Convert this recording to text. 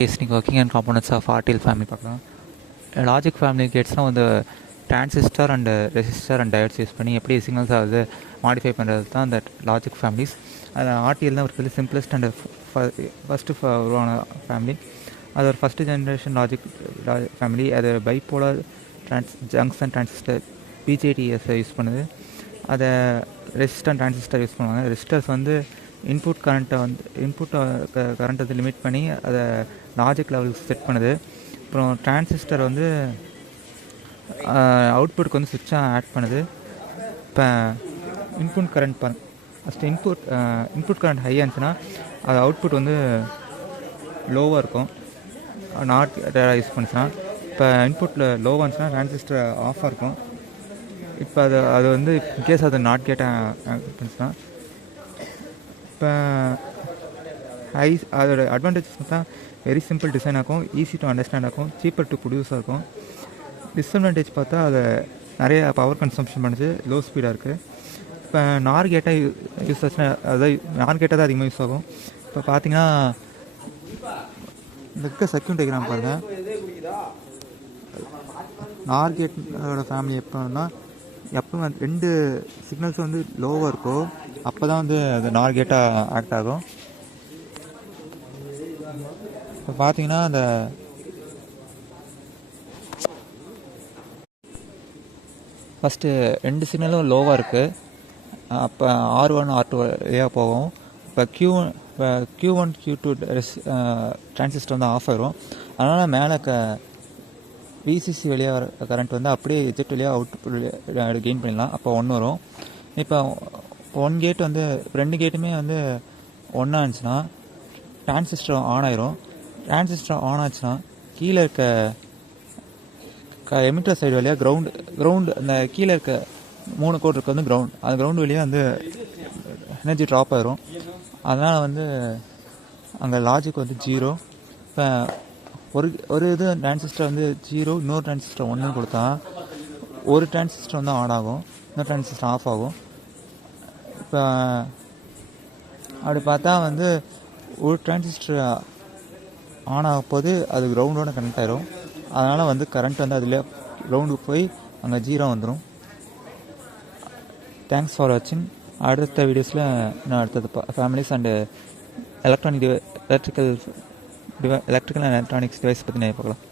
Listening working and components of RTL family பார்க்கலாம். Logic family கேட்ஸ்னால் வந்து transistor and resistor and diodes use பண்ணி எப்படி signals ஆகுது modify பண்ணுறது தான் அந்த லாஜிக் ஃபேமிலிஸ். அதில் ஆர்டிஎல் தான் இருக்கிறது சிம்பிளஸ்ட் அண்ட் ஃபஸ்ட்டு உருவான ஃபேமிலி. அது ஒரு ஃபஸ்ட்டு ஜென்ரேஷன் லாஜிக் ஃபேமிலி. அது பைப்போலார் ஜங்ஷன் டிரான்சிஸ்டர் பிஜேடிஎஸை யூஸ் பண்ணுது. அதை ரெசிஸ்டன்ட் டிரான்சிஸ்டர் யூஸ் பண்ணுவாங்க. ரெசிஸ்டர்ஸ் வந்து இன்புட் கரண்ட்டை வந்து லிமிட் பண்ணி அதை லாஜிக் லெவலுக்கு செட் பண்ணுது. அப்புறம் டிரான்சிஸ்டர் வந்து அவுட்புட்டுக்கு வந்து சுவிட்சாக ஆட் பண்ணுது. இப்போ input current first input current ஹையாக இருந்துச்சுன்னா அது அவுட்புட் வந்து லோவாக இருக்கும். நாட் யூஸ் பண்ணுச்சுன்னா இப்போ இன்புட்டில் லோவாக இருந்துச்சுன்னா டிரான்சிஸ்டர் ஆஃபாக இருக்கும். இப்போ அது வந்து இன்கேஸ் அது நாட் கேட்டாக இருந்துச்சுன்னா இப்போ அதோட அட்வான்டேஜஸ் தான் வெரி சிம்பிள் டிசைன் ஆகும், ஈஸி டு அண்டர்ஸ்டாண்ட் ஆகும், சீப்பர் டு ப்ரொடியூஸாக இருக்கும். டிஸ்அட்வான்டேஜ் பார்த்தா அதை நிறைய பவர் கன்சம்ஷன் பண்ணுச்சு, லோ ஸ்பீடாக இருக்குது. இப்போ நார் கேட்டாக யூஸ் ஆச்சுன்னா அதாவது நார் கேட்டால் தான் அதிகமாக யூஸ் ஆகும். இப்போ பார்த்தீங்கன்னா இந்த சர்க்யூட் டயக்ராம் பாருங்கள். நார் கேட்டோட ஃபேமிலி எப்போன்னா எப்போ ரெண்டு சிக்னல்ஸ் வந்து லோவாக இருக்கோ அப்போ தான் வந்து அது நார் கேட்டாக ஆக்ட் ஆகும். இப்போ பார்த்தீங்கன்னா அந்த ஃபஸ்ட்டு ரெண்டு சிக்னலும் லோவாக இருக்குது. அப்போ R1 R2 வழியாக போகும். இப்போ Q1 Q2 டிரான்சிஸ்டர் வந்து ஆஃப் ஆயிரும். அதனால் மேலே விசிசி வழியாக வர கரண்ட் வந்து அப்படியே எஜெக்ட் வழியாக அவுட் கெயின் பண்ணிடலாம். அப்போ 1 வரும். இப்போ 1 கேட் வந்து ரெண்டு கேட்டுமே வந்து ஒன்றா இருந்துச்சுன்னா டிரான்சிஸ்டர் ஆன் ஆயிரும். டிரான்சிஸ்டர் ஆன் ஆச்சுன்னா கீழே இருக்க எமிட்டர் சைடு வழியாக கிரவுண்டு அந்த கீழே இருக்க 3 கோட் இருக்க வந்து கிரவுண்ட், அந்த கிரவுண்டு வழியாக வந்து எனர்ஜி ட்ராப் ஆயிரும். அதனால் வந்து அங்கே லாஜிக் வந்து 0. இப்போ ஒரு இது டிரான்சிஸ்டர் வந்து 0, இன்னொரு டிரான்சிஸ்டர் 1 கொடுத்தா ஒரு டிரான்சிஸ்டர் வந்து ஆன் ஆகும், இன்னொரு டிரான்சிஸ்டர் ஆஃப் ஆகும். இப்போ அப்படி பார்த்தா வந்து ஒரு டிரான்சிஸ்டர் ஆன் ஆக போது அது கிரவுண்டோட கனெக்ட் ஆயிரும். அதனால் வந்து கரண்ட் வந்து அதில் கிரவுண்டுக்கு போய் அங்கே 0 வந்துடும். தேங்க்ஸ் ஃபார் வாட்சிங். அடுத்த வீடியோஸில் நான் அடுத்தது families and electrical and electronics device பற்றி நான் பார்க்கலாம்.